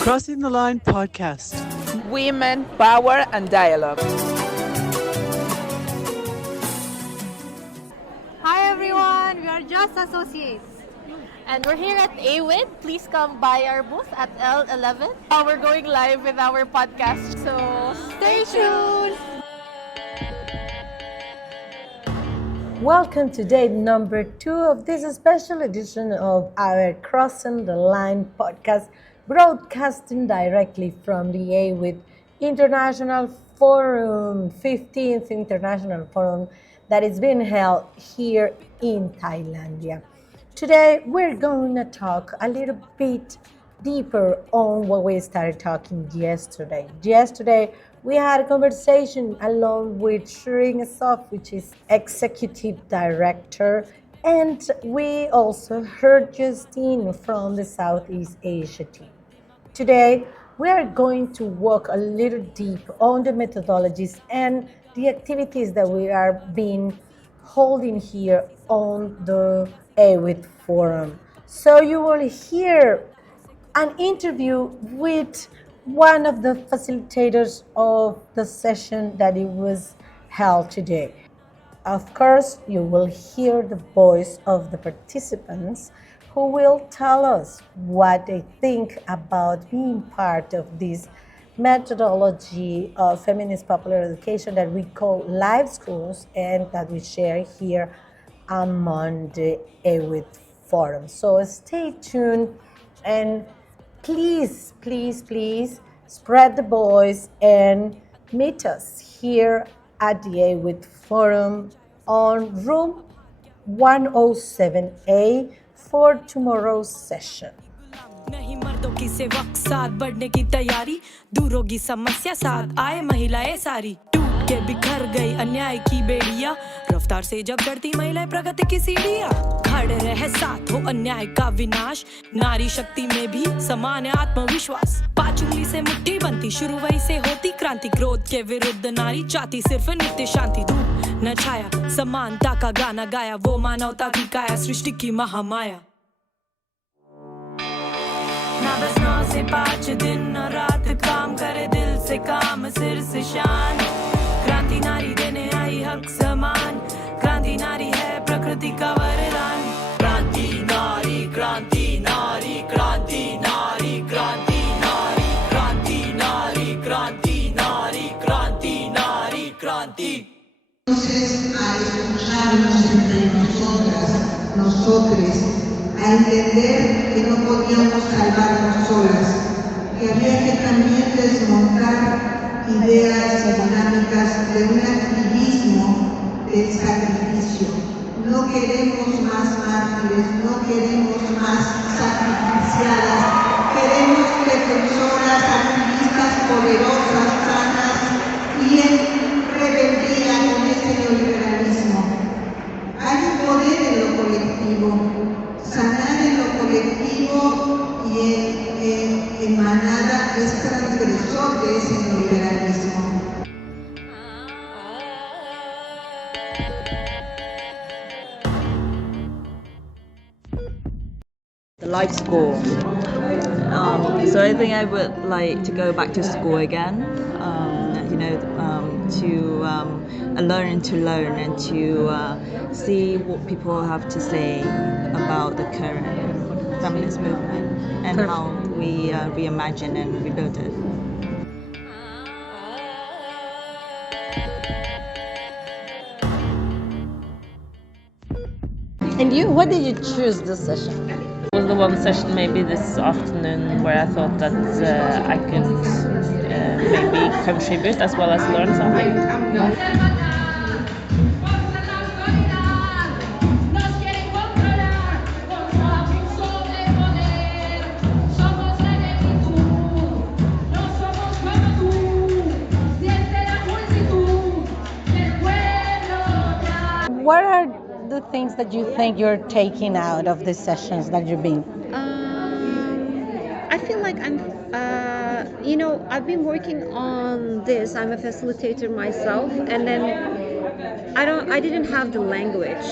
Crossing the Line podcast. Women, power, and dialogue. Hi everyone, we are Just Associates. And we're here at AWID. Please come by our booth at L11. We're going live with our podcast, so stay tuned. Welcome to day number 2 of this special edition of our Crossing the Line podcast, broadcasting directly from the AWID International Forum, 15th International Forum that is being held here in Thailand. Today we're going to talk a little bit deeper on what we started talking yesterday. Yesterday we had a conversation along with Shireen Asaf, which is Executive Director, and we also heard Justine from the Southeast Asia team. Today we are going to walk a little deep on the methodologies and the activities that we are being holding here on the AWID Forum. So you will hear an interview with one of the facilitators of the session that it was held today. Of course, you will hear the voice of the participants who will tell us what they think about being part of this methodology of feminist popular education that we call live schools and that we share here among the AWID Forum. So stay tuned and please spread the voice and meet us here at the AWID Forum on room 107A for tomorrow's session. नहीं मर्दों की से वक्त साथ बढ़ने की तैयारी दूर होगी समस्या साथ आए महिलाएं सारी टूट के बिखर गई अन्याय की बेड़ियां रफ्तार से जब बढ़ती महिलाएं प्रगति की सीढ़ियां खड़े रहे साथ हो अन्याय का विनाश नारी शक्ति में भी समान है आत्मविश्वास पांच उंगली से मुट्ठी बनती शुरू वही से होती क्रांति क्रोध के विरुद्ध नारी चाहती सिर्फ नित्य शांति धूप न छाया समानता का गाना गाया वो मानवता की काया सृष्टि की महामाया ना बस 9 से 5 दिन और रात काम करे दिल से काम सिर से शान क्रांति नारी देने आई हक समान क्रांति नारी है प्रकृति का वरदान क्रांति नारी क्रांति नारी क्रांति नारी क्रांति नारी क्रांति नारी क्रांति नारी क्रांति नारी क्रांति Entonces, a escucharnos entre nosotras, nosotres, a entender que no podíamos salvarnos solas, que había que también desmontar ideas y dinámicas de un activismo del sacrificio. No queremos más mártires, no queremos más sacrificiadas, queremos defensoras, activistas poderosas, sanas y en rebeldía con este neoliberalismo. Hay un poder en lo colectivo, sanar en lo colectivo y en manada es transgresor de ese neoliberalismo. The life school. So I think I would like to go back to school again. To learn and to see what people have to say about the current feminist movement and how we reimagine and rebuild it. And you, why did you choose this session? It was the one session maybe this afternoon where I thought that I could maybe contribute as well as learn something. What are the things that you think you're taking out of the sessions that you've been? I feel like I've been working on this. I'm a facilitator myself, and then I didn't have the language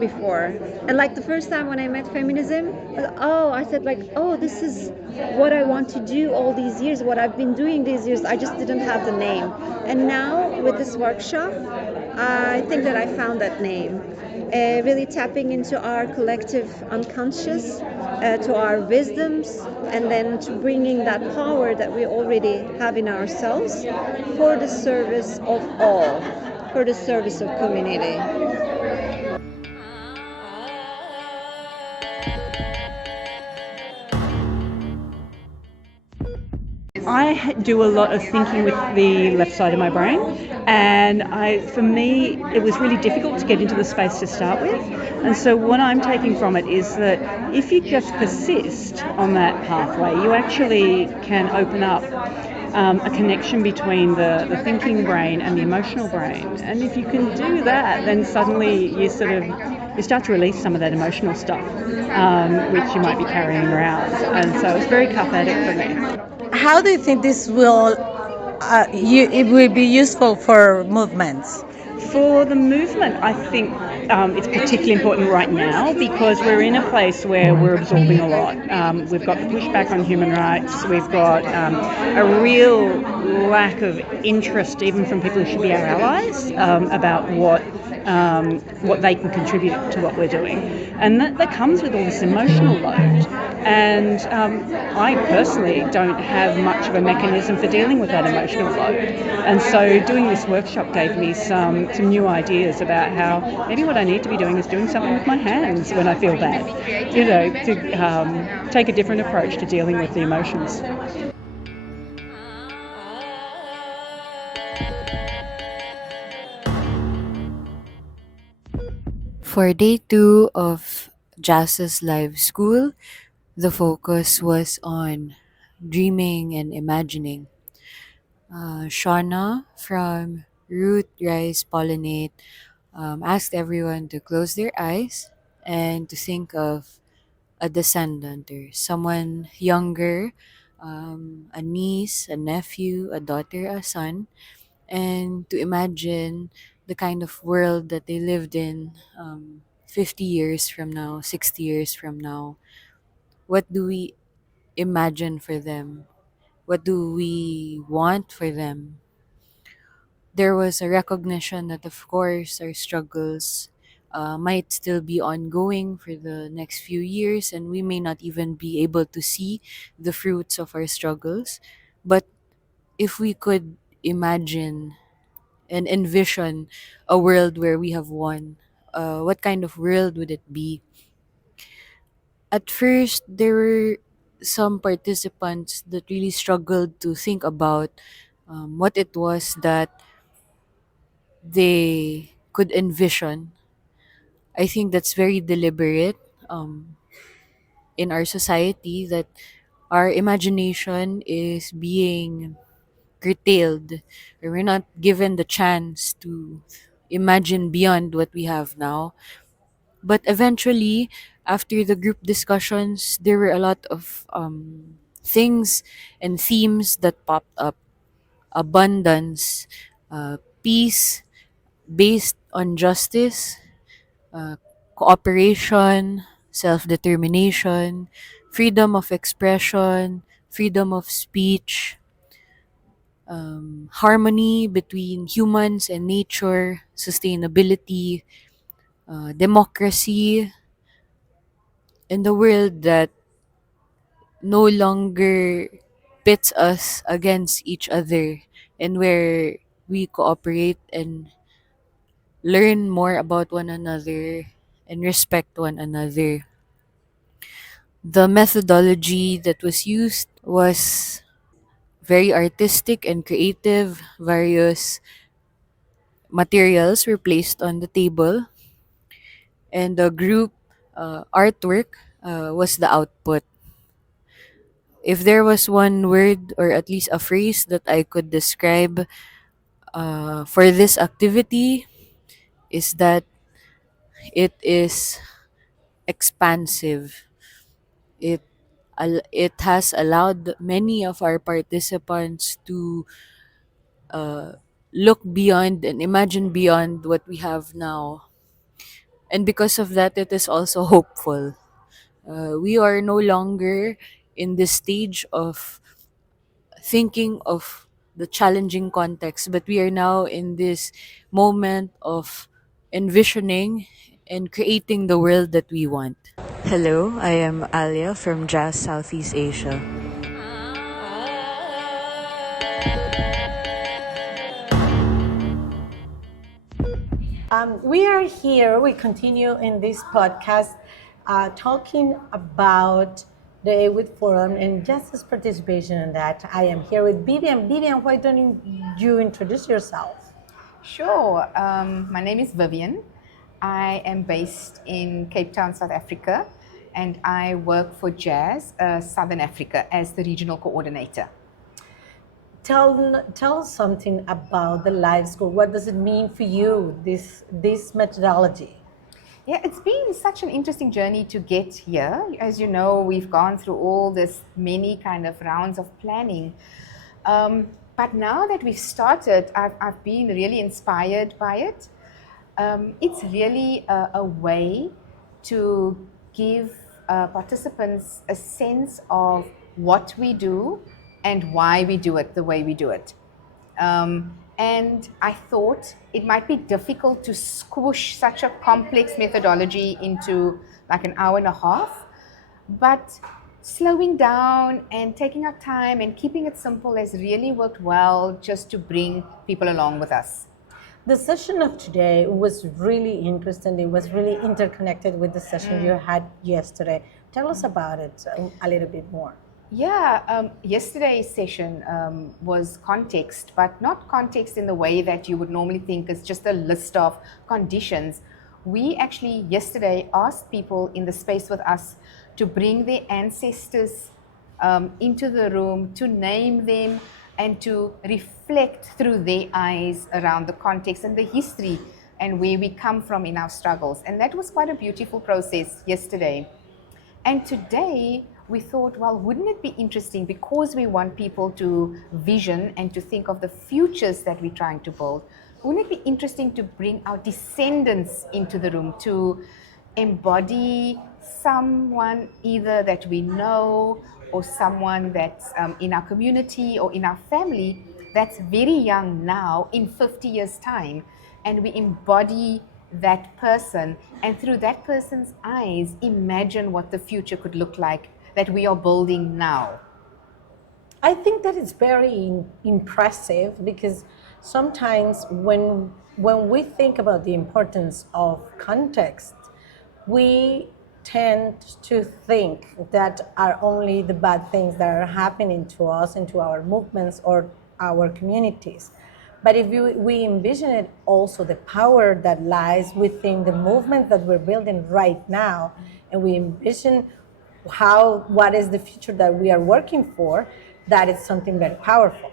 before. And like the first time when I met feminism, I said like, oh, this is what I want to do all these years, what I've been doing these years. I just didn't have the name. And now with this workshop, I think that I found that name. Really tapping into our collective unconscious, to our wisdoms, and then to bringing that power that we already have in ourselves for the service of all, for the service of community. I do a lot of thinking with the left side of my brain, and for me, it was really difficult to get into the space to start with. And so what I'm taking from it is that if you just persist on that pathway, you actually can open up a connection between the thinking brain and the emotional brain. And if you can do that, then suddenly you start to release some of that emotional stuff, which you might be carrying around. And so it's very cathartic for me. How do you think this will it will be useful for movements? For the movement, I think it's particularly important right now because we're in a place where we're absorbing a lot. We've got the pushback on human rights. We've got a real lack of interest, even from people who should be our allies, about what they can contribute to what we're doing. And that comes with all this emotional load. And I personally don't have much of a mechanism for dealing with that emotional load. And so doing this workshop gave me some new ideas about how maybe what I need to be doing is doing something with my hands when I feel bad, to take a different approach to dealing with the emotions. For day 2 of JASS's live school, the focus was on dreaming and imagining. Shauna from Root Rise Pollinate asked everyone to close their eyes and to think of a descendant or someone younger, a niece, a nephew, a daughter, a son, and to imagine the kind of world that they lived in 50 years from now, 60 years from now. What do we imagine for them? What do we want for them? There was a recognition that, of course, our struggles might still be ongoing for the next few years, and we may not even be able to see the fruits of our struggles. But if we could imagine and envision a world where we have won, what kind of world would it be? At first, there were some participants that really struggled to think about what it was that they could envision. I think that's very deliberate in our society, that our imagination is being curtailed, or we're not given the chance to imagine beyond what we have now. But eventually, after the group discussions, there were a lot of things and themes that popped up: abundance, peace based on justice, uh, cooperation, self determination, freedom of expression, freedom of speech, harmony between humans and nature, sustainability, democracy, in the world that no longer pits us against each other, and where we cooperate and learn more about one another and respect one another. The methodology that was used was very artistic and creative. Various materials were placed on the table, and the group artwork was the output. If there was one word or at least a phrase that I could describe for this activity, is that it is expansive. It has allowed many of our participants to look beyond and imagine beyond what we have now. And because of that, it is also hopeful. We are no longer in this stage of thinking of the challenging context, but we are now in this moment of envisioning and creating the world that we want. Hello, I am Alia from JASS Southeast Asia. We are here, we continue in this podcast talking about the AWID Forum and Justice participation in that. I am here with Viviane. Viviane, why don't you introduce yourself? Sure. My name is Viviane. I am based in Cape Town, South Africa, and I work for JASS Southern Africa as the regional coordinator. Tell us something about the live school. What does it mean for you, this methodology? Yeah, it's been such an interesting journey to get here. As you know, we've gone through all this many kind of rounds of planning. But now that we've started, I've been really inspired by it. It's really a way to give participants a sense of what we do and why we do it the way we do it. And I thought it might be difficult to squish such a complex methodology into like an hour and a half, but slowing down and taking our time and keeping it simple has really worked well just to bring people along with us. The session of today was really interesting. It was really interconnected with the session you had yesterday. Tell us about it a little bit more. Yeah, yesterday's session was context, but not context in the way that you would normally think is just a list of conditions. We actually yesterday asked people in the space with us to bring their ancestors into the room, to name them, and to reflect through their eyes around the context and the history and where we come from in our struggles. And that was quite a beautiful process yesterday. And today, we thought, well, wouldn't it be interesting, because we want people to vision and to think of the futures that we're trying to build, wouldn't it be interesting to bring our descendants into the room to embody someone either that we know or someone that's in our community or in our family that's very young now in 50 years' time, and we embody that person, and through that person's eyes, imagine what the future could look like that we are building now. I think that it's very impressive, because sometimes when we think about the importance of context, we tend to think that are only the bad things that are happening to us and to our movements or our communities. But if we envision it also the power that lies within the movement that we're building right now, and we envision what is the future that we are working for, that is something very powerful.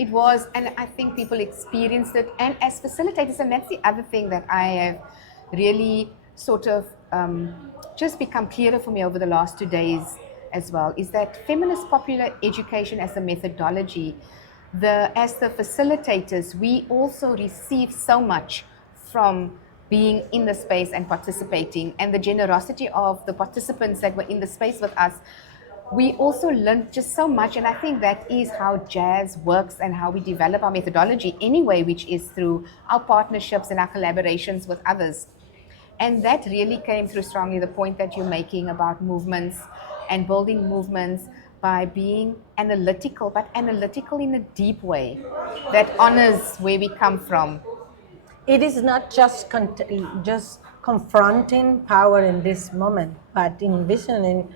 It was, and I think people experienced it, and as facilitators, and that's the other thing that I have really sort of just become clearer for me over the last 2 days as well, is that feminist popular education as a methodology, as the facilitators, we also receive so much from being in the space and participating, and the generosity of the participants that were in the space with us. We also learned just so much, and I think that is how JASS works and how we develop our methodology anyway, which is through our partnerships and our collaborations with others. And that really came through strongly, the point that you're making about movements and building movements by being analytical, but analytical in a deep way that honors where we come from. It is not just confronting power in this moment, but envisioning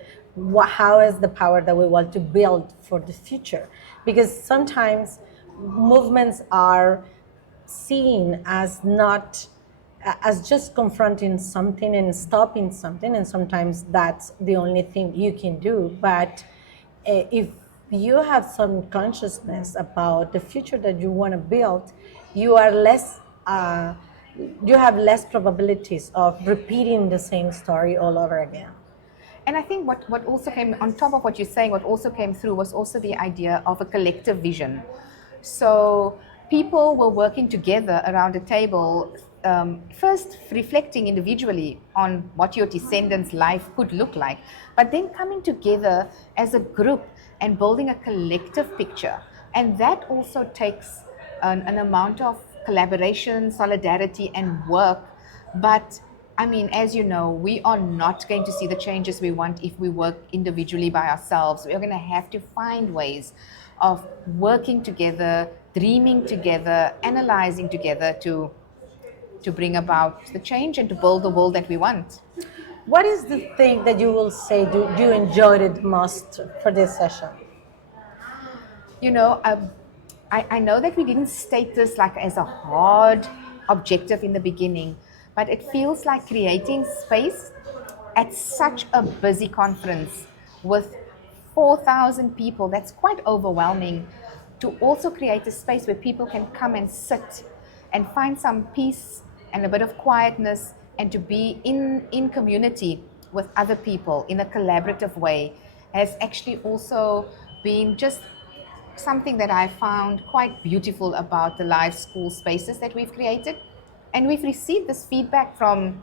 how is the power that we want to build for the future. Because sometimes movements are seen as not as just confronting something and stopping something, and sometimes that's the only thing you can do. But if you have some consciousness about the future that you want to build, you are less you have less probabilities of repeating the same story all over again. And I think what also came on top of what you're saying, what also came through was also the idea of a collective vision. So people were working together around a table, first reflecting individually on what your descendants' life could look like, but then coming together as a group and building a collective picture. And that also takes an amount of collaboration, solidarity, and work. But I mean, as you know, we are not going to see the changes we want if we work individually by ourselves. We are going to have to find ways of working together, dreaming together, analyzing together to bring about the change and to build the world that we want. What is the thing that you will say you enjoyed it most for this session? You know, I know that we didn't state this like as a hard objective in the beginning, but it feels like creating space at such a busy conference with 4,000 people. That's quite overwhelming. To also create a space where people can come and sit and find some peace and a bit of quietness and to be in community with other people in a collaborative way has actually also been just something that I found quite beautiful about the live school spaces that we've created. And we've received this feedback from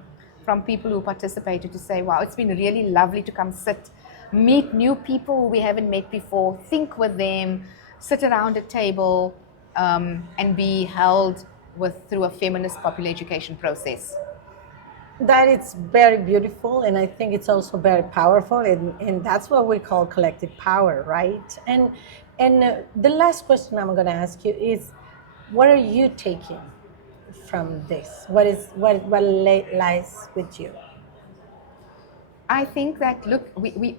people who participated to say, wow, it's been really lovely to come sit, meet new people we haven't met before, think with them, sit around a table, and be held through a feminist popular education process. That is very beautiful, and I think it's also very powerful, and that's what we call collective power, right? And the last question I'm going to ask you is, what are you taking from this? What lies with you? I think that, look, we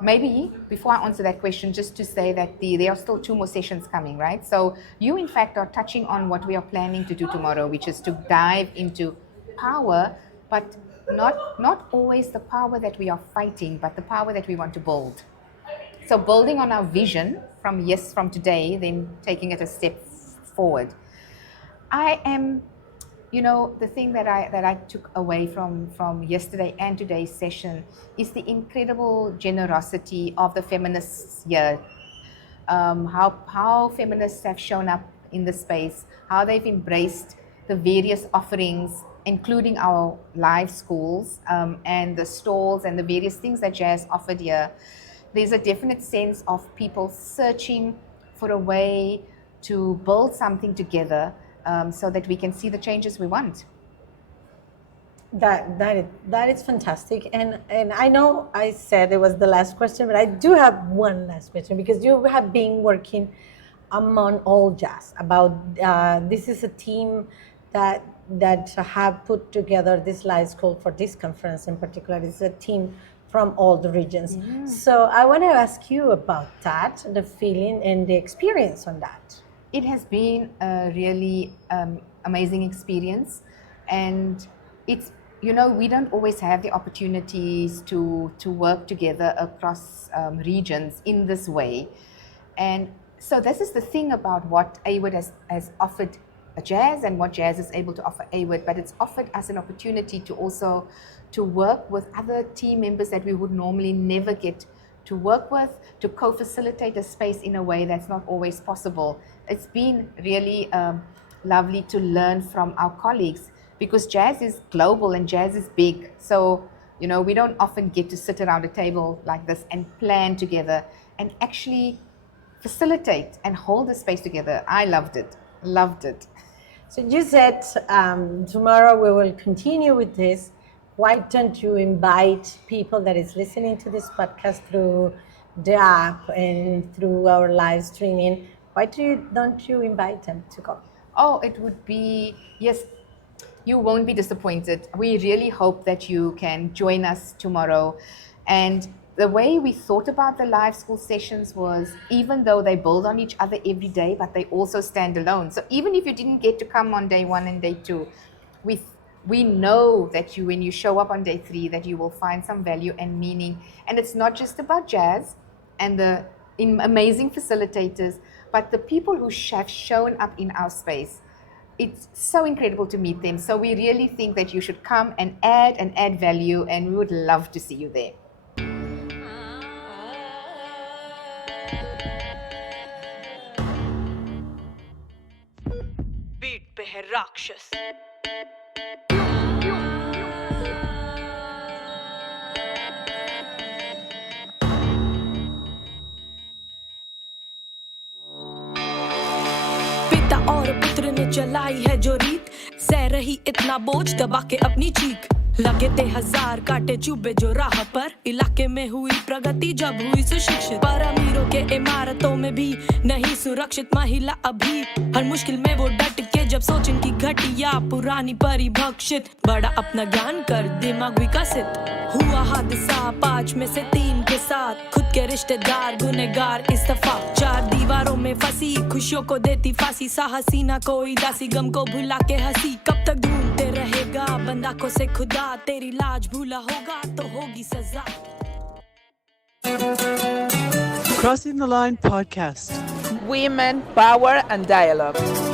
maybe before I answer that question, just to say that there are still 2 more sessions coming, right? So you in fact are touching on what we are planning to do tomorrow, which is to dive into power, but not always the power that we are fighting, but the power that we want to build. So building on our vision from today, then taking it a step forward. I am, you know, the thing that I took away from yesterday and today's session is the incredible generosity of the feminists here. How feminists have shown up in the space, how they've embraced the various offerings, including our live schools and the stalls and the various things that JASS offered here. There's a definite sense of people searching for a way to build something together so that we can see the changes we want. That is fantastic, and I know I said it was the last question, but I do have one last question, because you have been working among all JASS about this is a team that have put together this live school for this conference in particular. It's a team from all the regions. Yeah. So I want to ask you about that, the feeling and the experience on that. It has been a really amazing experience, and it's, you know, we don't always have the opportunities to work together across regions in this way. And so this is the thing about what AWID has offered JASS and what JASS is able to offer AWID, but it's offered us an opportunity to also to work with other team members that we would normally never get to work with, to co-facilitate a space in a way that's not always possible. It's been really lovely to learn from our colleagues, because JASS is global and JASS is big. So, you know, we don't often get to sit around a table like this and plan together and actually facilitate and hold the space together. I loved it. So you said tomorrow we will continue with this. Why don't you invite people that is listening to this podcast through the app and through our live streaming? Why don't you invite them to come? Oh, it would be, yes, you won't be disappointed. We really hope that you can join us tomorrow. And the way we thought about the live school sessions was, even though they build on each other every day, but they also stand alone. So even if you didn't get to come on day 1 and day 2, we know that when you show up on day 3, that you will find some value and meaning. And it's not just about JASS and the amazing facilitators, but the people who have shown up in our space. It's so incredible to meet them. So we really think that you should come and add value, and we would love to see you there. है राक्षस। पिता और पुत्र ने चलाई है जो रीत, सह रही इतना बोझ दबा के अपनी चीख। लगे थे हजार कांटे चुभे जो राह पर, इलाके में हुई प्रगति जब हुई सुशिक्षित। पर अमीरों के इमारतों में भी नहीं सुरक्षित महिला अभी, हर मुश्किल में वो डट के जब सोचें की घटिया पुरानी परिभक्षित। बड़ा अपना ज्ञान कर दिमाग विकसित, हुआ हादसा 5 में से 3 के साथ। खुद के रिश्तेदार गुनहगार इस्तीफा, 4 दीवारों में फंसी खुशियों को देती फांसी। साहसी ना कोई दासी गम को भुला के हंसी, कब तक ढूंढते रहेगा बंद आंखों से खुदा। तेरी लाज भूला होगा तो होगी सजा। Crossing the Line podcast. Women, power and dialogue.